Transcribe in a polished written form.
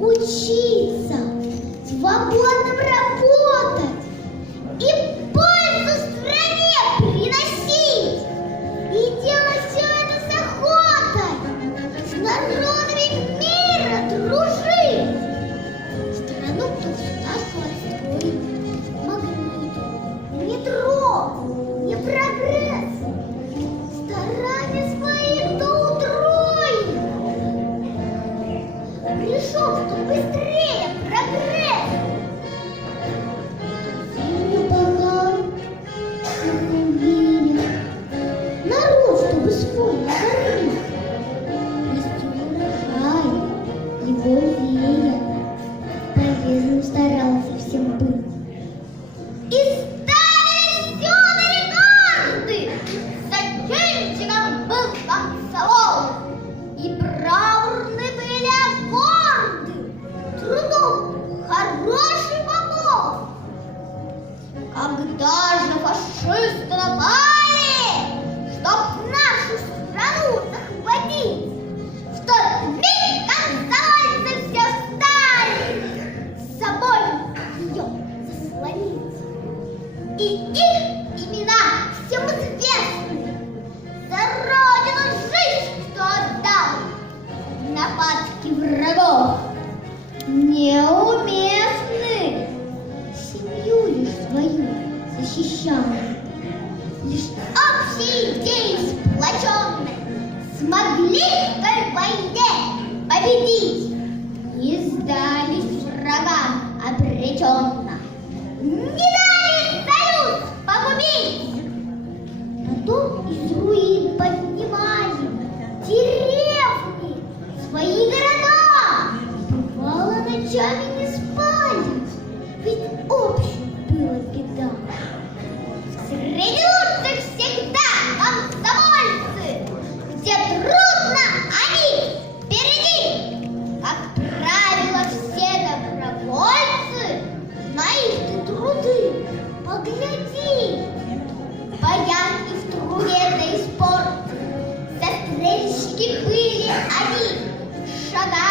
Учиться, свободным работать и пользу стране приносить. И делать все это с охотой, с народами мира дружить. Страну государство отстроить, магнит, метро, не прогресс. Старания свои кто утроит. Пришел, чтобы быстрее прогресс. Землю полам, на народ, чтобы свой накормить. Растет урожай, его вея, полезным старался всем быть. И ставили все на рекорды. Зачинщиком был комсомол, и бравурны были горды, трудом хороший помог. Когда же фашисты напали, чтоб нашу страну захватить, в тот миг комсомольцы все встали, с собой ее заслонить. И их имена всем известны, за родину жизнь кто отдал, нападки врагов неуместны. Семью лишь свою защищал, лишь общие идеи сплоченные смогли в той войне победить. Не сдались врагам обреченно, не дали союз погубить. Потом из руин поднимали деревни, свои города. Бывало, ночами не спали, ведь общей была беда. Среди лучших всегда комсомольцы, где трудно, они впереди. Как правило, все добровольцы, на их труды погляди. Боянки в труде да и спорте, застрельщики были они, шагали